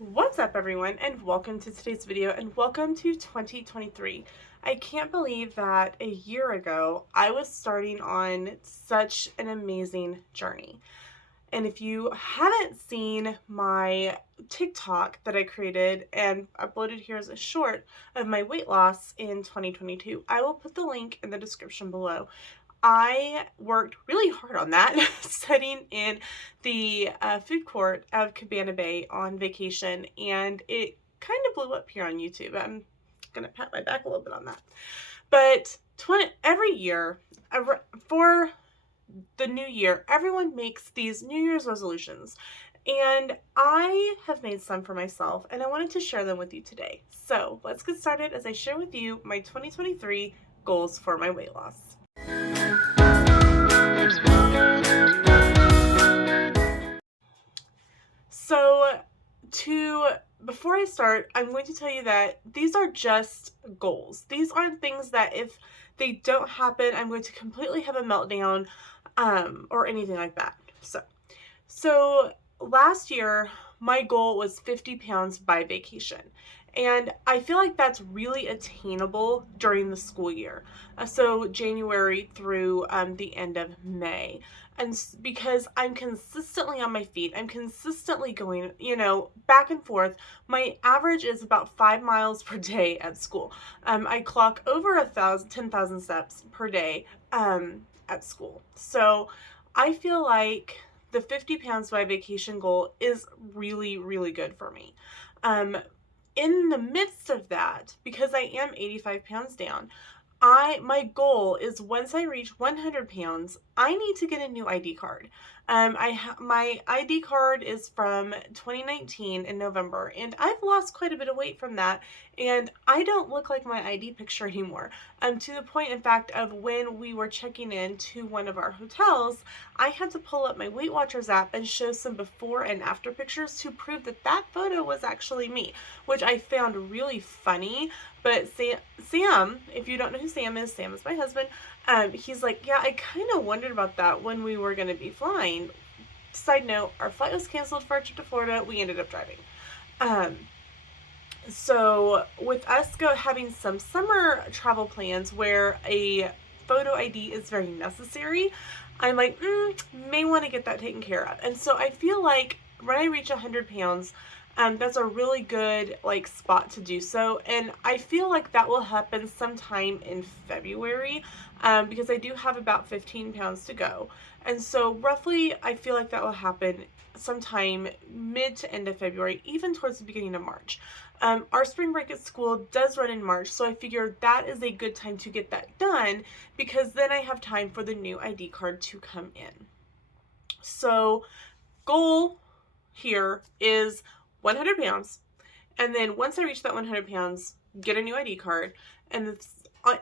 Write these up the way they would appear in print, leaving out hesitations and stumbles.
What's up everyone, and welcome to today's video, and welcome to 2023. I can't believe that a year ago I was starting on such an amazing journey. And if you haven't seen my TikTok that I created and uploaded here as a short of my weight loss in 2022, I will put the link in the description below. I worked really hard on that, sitting in the food court of Cabana Bay on vacation, and it kind of blew up here on YouTube. I'm gonna pat my back a little bit on that. But every year, for the new year, everyone makes these New Year's resolutions, and I have made some for myself, and I wanted to share them with you today. So let's get started as I share with you my 2023 goals for my weight loss. So before I start, I'm going to tell you that these are just goals. These aren't things that if they don't happen, I'm going to completely have a meltdown, or anything like that. So last year, my goal was 50 pounds by vacation. And I feel like that's really attainable during the school year. So January through the end of May. And because I'm consistently on my feet, I'm consistently going, back and forth. My average is about 5 miles per day at school. I clock over 10,000 steps per day at school. So I feel like the 50 pounds by vacation goal is really, really good for me. In the midst of that, because I am 85 pounds down, my goal is once I reach 100 pounds, I need to get a new ID card. My ID card is from 2019 in November, and I've lost quite a bit of weight from that, and I don't look like my ID picture anymore. To the point, in fact, of when we were checking in to one of our hotels, I had to pull up my Weight Watchers app and show some before and after pictures to prove that that photo was actually me, which I found really funny. But Sam, if you don't know who Sam is my husband. He's like, yeah, I kind of wondered about that when we were going to be flying. Side note, our flight was canceled for our trip to Florida. We ended up driving. Um, so with us having some summer travel plans where a photo ID is very necessary, I'm like, may want to get that taken care of. And so I feel like when I reach 100 pounds, that's a really good spot to do so. And I feel like that will happen sometime in February, because I do have about 15 pounds to go. And so roughly I feel like that will happen sometime mid to end of February, even towards the beginning of March. Our spring break at school does run in March, so I figured that is a good time to get that done, because then I have time for the new ID card to come in. So goal here is 100 pounds, and then once I reach that 100 pounds, get a new ID card, and it's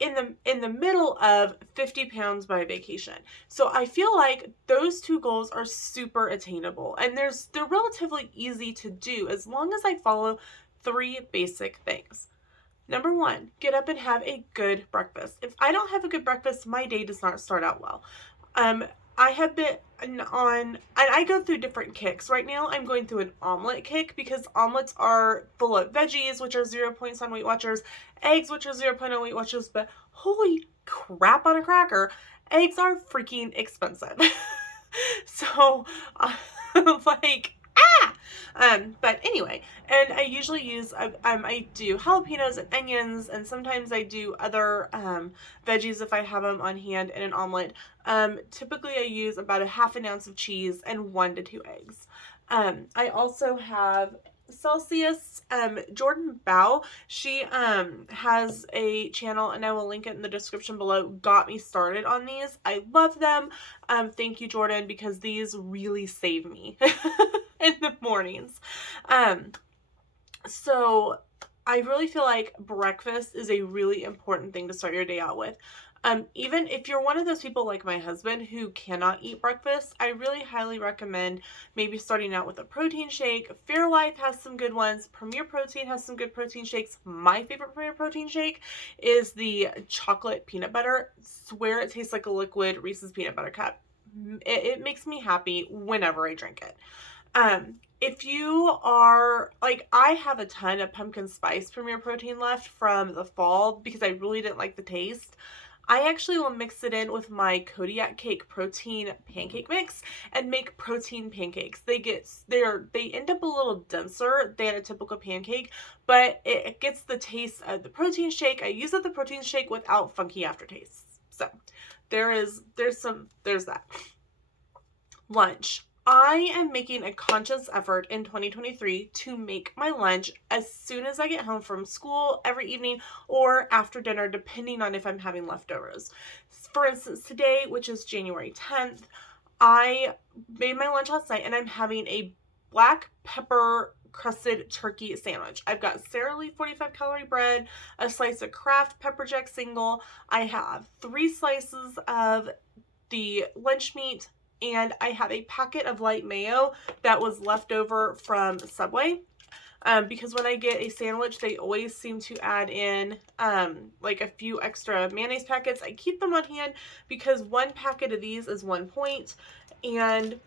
in the middle of 50 pounds by vacation. So I feel like those two goals are super attainable, and they're relatively easy to do as long as I follow three basic things. Number one, get up and have a good breakfast. If I don't have a good breakfast, my day does not start out well. I have been and I go through different kicks. Right now, I'm going through an omelet kick because omelets are full of veggies, which are 0 points on Weight Watchers, eggs, which are 0 point on Weight Watchers, but holy crap on a cracker, eggs are freaking expensive. So, like, but anyway, and I usually use, I do jalapenos and onions, and sometimes I do other veggies if I have them on hand in an omelet. Typically I use about a half an ounce of cheese and 1 to 2 eggs. I also have Celsius, Jordan Bow. She has a channel, and I will link it in the description below. Got me started on these. I love them. Thank you, Jordan, because these really save me in the mornings. So I really feel like breakfast is a really important thing to start your day out with. Even if you're one of those people like my husband who cannot eat breakfast, I really highly recommend maybe starting out with a protein shake. Fairlife has some good ones. Premier Protein has some good protein shakes. My favorite Premier Protein shake is the chocolate peanut butter. I swear it tastes like a liquid Reese's peanut butter cup. It makes me happy whenever I drink it. if you are, like, I have a ton of pumpkin spice Premier Protein left from the fall because I really didn't like the taste. I actually will mix it in with my Kodiak Cake protein pancake mix and make protein pancakes. They end up a little denser than a typical pancake, but it gets the taste of the protein shake. I use the protein shake without funky aftertastes. So there's that. Lunch. I am making a conscious effort in 2023 to make my lunch as soon as I get home from school every evening or after dinner, depending on if I'm having leftovers. For instance, today, which is January 10th, I made my lunch last night and I'm having a black pepper crusted turkey sandwich. I've got Sara Lee 45-calorie bread, a slice of Kraft pepper jack single. I have 3 slices of the lunch meat, and I have a packet of light mayo that was left over from Subway. Because when I get a sandwich, they always seem to add in like a few extra mayonnaise packets. I keep them on hand because 1 packet of these is 1 point, and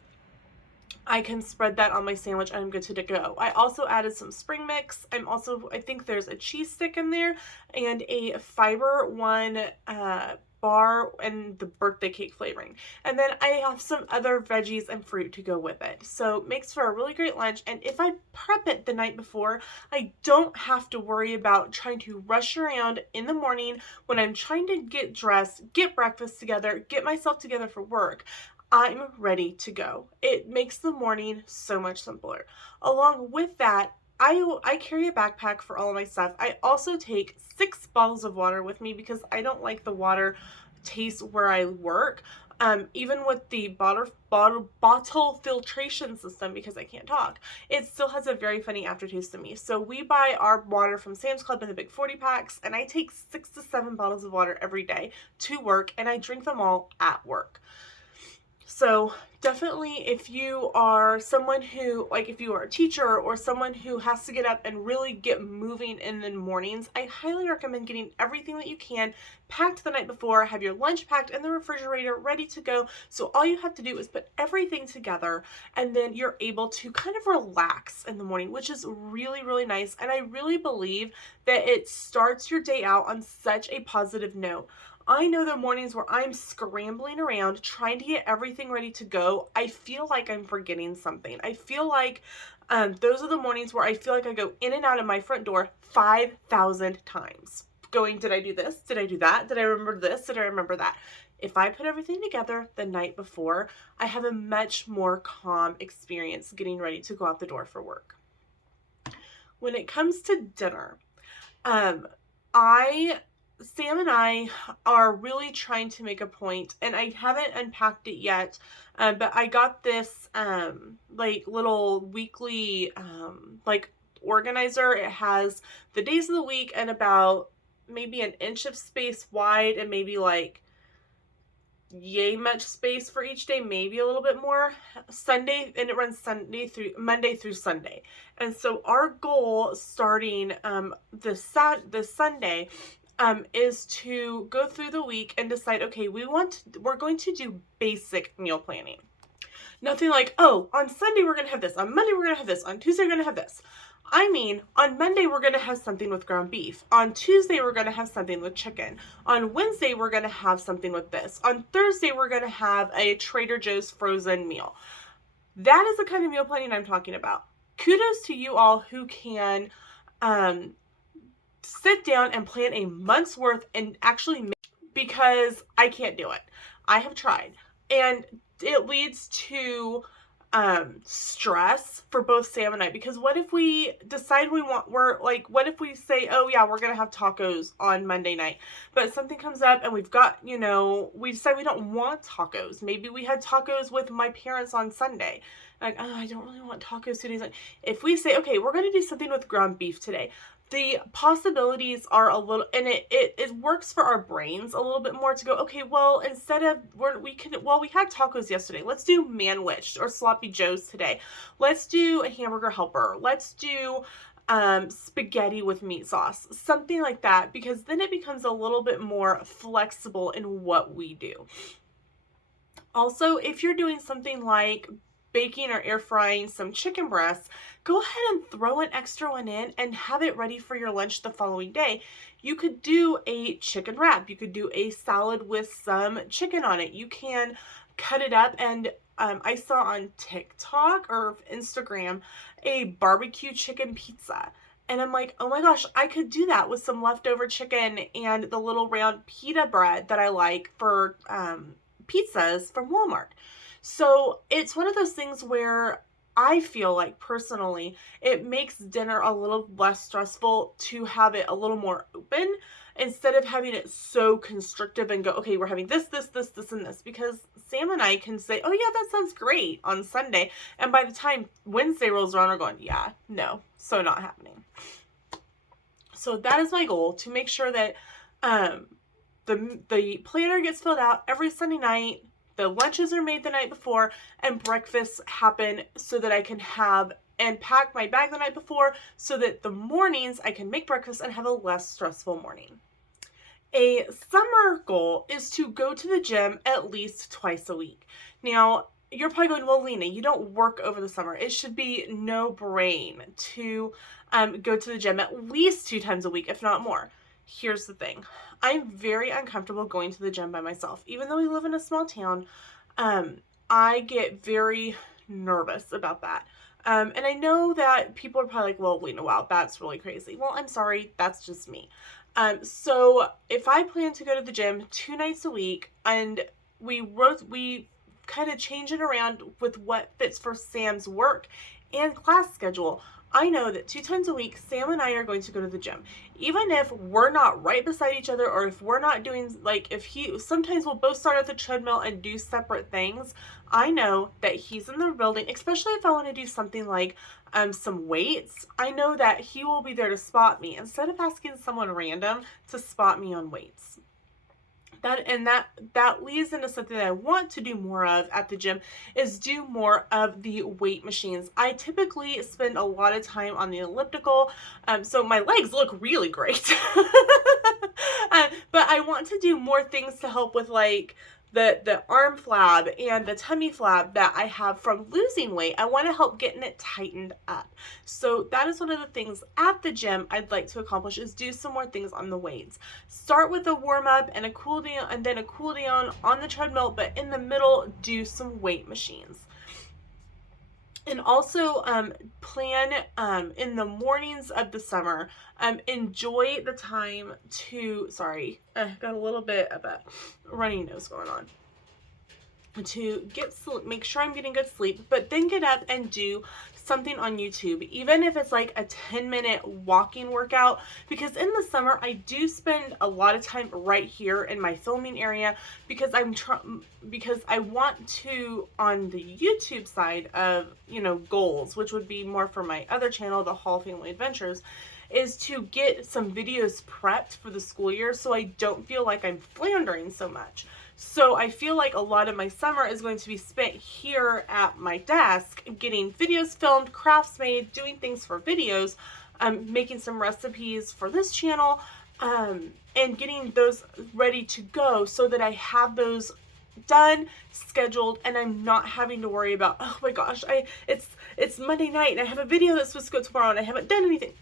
I can spread that on my sandwich and I'm good to go. I also added some spring mix. I think there's a cheese stick in there and a Fiber One bar and the birthday cake flavoring. And then I have some other veggies and fruit to go with it. So it makes for a really great lunch. And if I prep it the night before, I don't have to worry about trying to rush around in the morning when I'm trying to get dressed, get breakfast together, get myself together for work. I'm ready to go. It makes the morning so much simpler. Along with that, I carry a backpack for all of my stuff. I also take 6 bottles of water with me because I don't like the water taste where I work. Even with the bottle filtration system, because I can't talk, it still has a very funny aftertaste to me. So we buy our water from Sam's Club in the big 40 packs, and I take 6 to 7 bottles of water every day to work, and I drink them all at work. So definitely, if you are someone who, like if you are a teacher or someone who has to get up and really get moving in the mornings, I highly recommend getting everything that you can packed the night before, have your lunch packed in the refrigerator, ready to go. So all you have to do is put everything together and then you're able to kind of relax in the morning, which is really, really nice. And I really believe that it starts your day out on such a positive note. I know the mornings where I'm scrambling around trying to get everything ready to go, I feel like I'm forgetting something. I feel like those are the mornings where I feel like I go in and out of my front door 5,000 times. Going, did I do this? Did I do that? Did I remember this? Did I remember that? If I put everything together the night before, I have a much more calm experience getting ready to go out the door for work. When it comes to dinner, Sam and I are really trying to make a point, and I haven't unpacked it yet, but I got this like little weekly like organizer. It has the days of the week and about maybe an inch of space wide and maybe like yay much space for each day, maybe a little bit more. Sunday, and it runs Monday through Sunday. And so our goal starting this Sunday is to go through the week and decide, okay, we're going to do basic meal planning. Nothing like, oh, on Sunday we're going to have this, on Monday we're going to have this, on Tuesday we're going to have this. I mean, on Monday we're going to have something with ground beef. On Tuesday we're going to have something with chicken. On Wednesday we're going to have something with this. On Thursday we're going to have a Trader Joe's frozen meal. That is the kind of meal planning I'm talking about. Kudos to you all who can sit down and plan a month's worth and actually make, because I can't do it. I have tried, and it leads to stress for both Sam and I, because what if we decide what if we say, oh yeah, we're gonna have tacos on Monday night, but something comes up and we've got, we decide we don't want tacos. Maybe we had tacos with my parents on Sunday. Like, oh, I don't really want tacos today. If we say, okay, we're gonna do something with ground beef today, the possibilities are a little, and it works for our brains a little bit more to go, okay, well, instead of, we had tacos yesterday, let's do manwich or sloppy joes today. Let's do a hamburger helper. Let's do spaghetti with meat sauce, something like that, because then it becomes a little bit more flexible in what we do. Also, if you're doing something like baking or air frying some chicken breasts, go ahead and throw an extra one in and have it ready for your lunch the following day. You could do a chicken wrap. You could do a salad with some chicken on it. You can cut it up, and I saw on TikTok or Instagram a barbecue chicken pizza. And I'm like, oh my gosh, I could do that with some leftover chicken and the little round pita bread that I like for pizzas from Walmart. So it's one of those things where I feel like personally, it makes dinner a little less stressful to have it a little more open instead of having it so constrictive and go, okay, we're having this, and this. Because Sam and I can say, oh yeah, that sounds great on Sunday. And by the time Wednesday rolls around, we're going, yeah, no, so not happening. So that is my goal, to make sure that the planner gets filled out every Sunday night, the lunches are made the night before, and breakfasts happen so that I can have and pack my bag the night before so that the mornings I can make breakfast and have a less stressful morning. A summer goal is to go to the gym at least twice a week. Now, you're probably going, well, Lena, you don't work over the summer. It should be no brain to go to the gym at least 2 times a week, if not more. Here's the thing. I'm very uncomfortable going to the gym by myself. Even though we live in a small town, I get very nervous about that. And I know that people are probably like, well, Lena, wow, that's really crazy. Well, I'm sorry, that's just me. So if I plan to go to the gym 2 nights a week, and we kind of change it around with what fits for Sam's work and class schedule, I know that 2 times a week, Sam and I are going to go to the gym. Even if we're not right beside each other, or if we're not doing, like, sometimes we'll both start at the treadmill and do separate things. I know that he's in the building, especially if I want to do something like some weights. I know that he will be there to spot me instead of asking someone random to spot me on weights. That leads into something that I want to do more of at the gym, is do more of the weight machines. I typically spend a lot of time on the elliptical, so my legs look really great. But I want to do more things to help with, like, the arm flab and the tummy flab that I have from losing weight. I want to help getting it tightened up. So that is one of the things at the gym I'd like to accomplish, is do some more things on the weights. Start with a warm up and a cool down, and then a cool down on the treadmill, but in the middle, do some weight machines. And also plan in the mornings of the summer, enjoy the time to, got a little bit of a runny nose going on, to get sleep, make sure I'm getting good sleep, but then get up and do something on YouTube, even if it's like a 10-minute walking workout, because in the summer I do spend a lot of time right here in my filming area, because because I want to, on the YouTube side of, goals, which would be more for my other channel, the Hall Family Adventures, is to get some videos prepped for the school year so I don't feel like I'm floundering so much. So I feel like a lot of my summer is going to be spent here at my desk, getting videos filmed, crafts made, doing things for videos, making some recipes for this channel, and getting those ready to go so that I have those done, scheduled, and I'm not having to worry about, oh my gosh, it's Monday night and I have a video that's supposed to go tomorrow and I haven't done anything.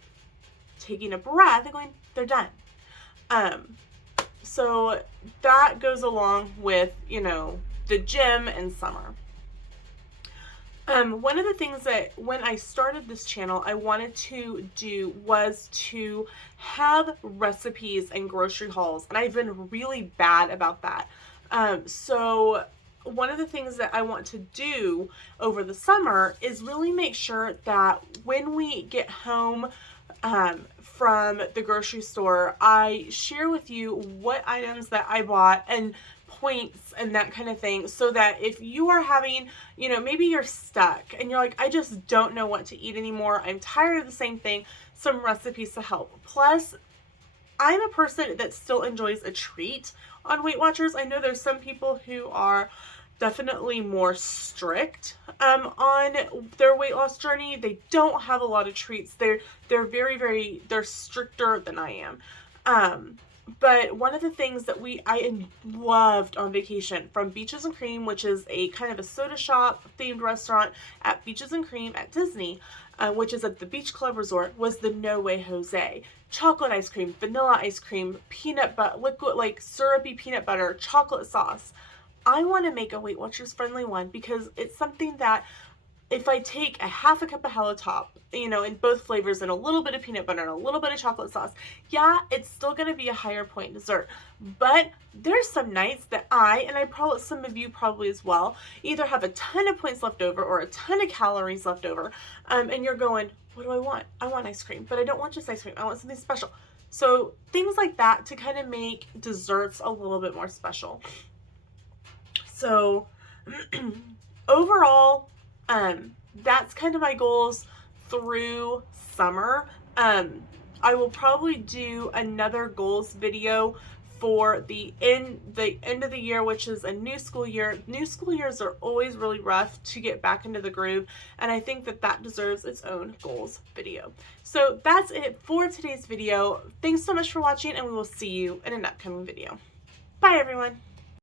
Taking a breath and going, they're done. So that goes along with, the gym and summer. One of the things that when I started this channel, I wanted to do was to have recipes and grocery hauls, and I've been really bad about that. So one of the things that I want to do over the summer is really make sure that when we get home from the grocery store, I share with you what items that I bought and points and that kind of thing, so that if you are having, maybe you're stuck and you're like, I just don't know what to eat anymore, I'm tired of the same thing, some recipes to help. Plus, I'm a person that still enjoys a treat on Weight Watchers. I know there's some people who are definitely more strict on their weight loss journey. They don't have a lot of treats. They're very, very, they're stricter than I am. But one of the things that loved on vacation from Beaches and Cream, which is a kind of a soda shop themed restaurant at Beaches and Cream at Disney, which is at the Beach Club Resort, was the No Way Jose. Chocolate ice cream, vanilla ice cream, peanut butter, liquid, like syrupy peanut butter, chocolate sauce. I want to make a Weight Watchers friendly one because it's something that if I take a half a cup of Hello Top, you know, in both flavors and a little bit of peanut butter and a little bit of chocolate sauce, yeah, it's still going to be a higher point dessert. But there's some nights that and I probably, some of you probably as well, either have a ton of points left over or a ton of calories left over, and you're going, what do I want? I want ice cream, but I don't want just ice cream. I want something special. So things like that to kind of make desserts a little bit more special. So overall, that's kind of my goals through summer. I will probably do another goals video for the end of the year, which is a new school year. New school years are always really rough to get back into the groove, and I think that that deserves its own goals video. So that's it for today's video. Thanks so much for watching, and we will see you in an upcoming video. Bye, everyone.